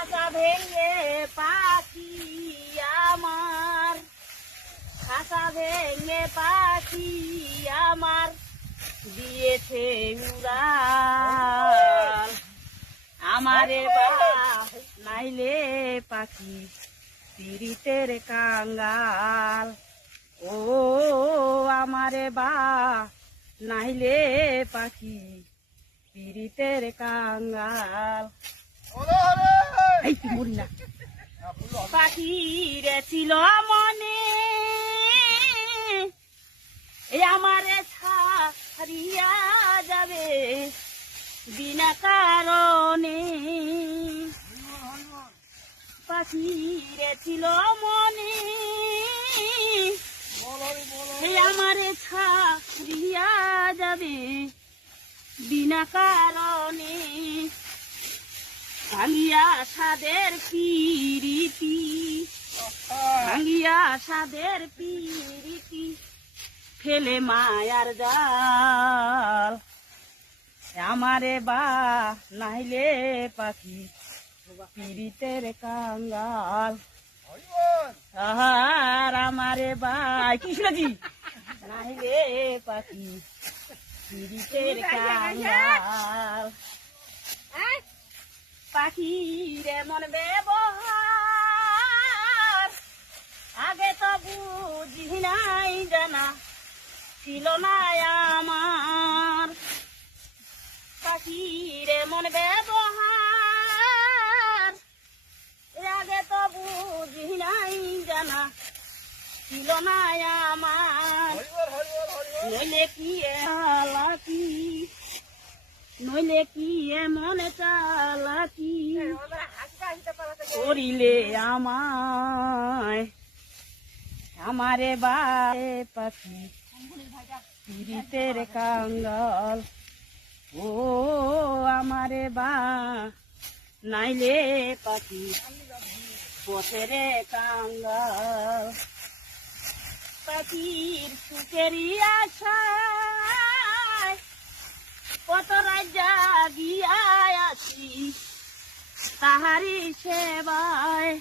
খাঁচা ভেঙে পাখি আমার, খাঁচা ভেঙে পাখি আমার দিয়েছে উড়াল। আমারে বা নাইলে পাখি পীড়িতের কাঙ্গাল। ও আমারে বা নাইলে পাখি পীড়িতের কাঙ্গাল। এই তুই মরি না। পাখি রে ছিল মনে এই আমারে ছাড়িয়া যাবে বিনা কারণে। পাখি রে ছিল মনে এই আমারে ছাড়িয়া যাবে বিনা কারণে। ভাঙ্গিয়া সাদের পিরিতি, ভাঙ্গিয়া সাদের পিরিতি ফেলে মায়ার জাল। আমারে বা নাইলে পাখি পীড়িতের কাঙ্গাল। আর আমারে বা কৃষ্ণজি নাইলে পাখি পীড়িতের কাঙ্গাল। পাখির এমন ব্যবহার আগে তো বুঝি নাই জানা ছিল না আমার। পাখির এমন ব্যবহার আগে তো বুঝি নাই জানা ছিল না আমার। নইলে কি চালাকি, নইলে কি এমন চালাকি করিলে আমায়। আমারে বায়ে পাখি পীড়িতের কাঙ্গাল। ও আমারে বা নাইলে পাখি পথের কাঙ্গাল। পাখির সুখেরই আশায় কত রাজা গিয়া আছি তাহারি সেবায়।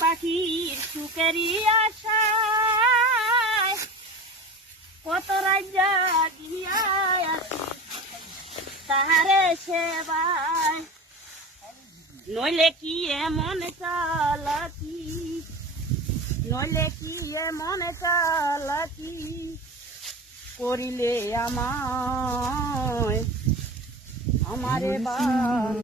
পাখির সুখেরই আশায় কত রাজা গিয়া আছি তাহারে সেবায়। নইলে কি এমন চালাকি, নইলে কি এমন চালাকি করিলে আমায়। আমারে বা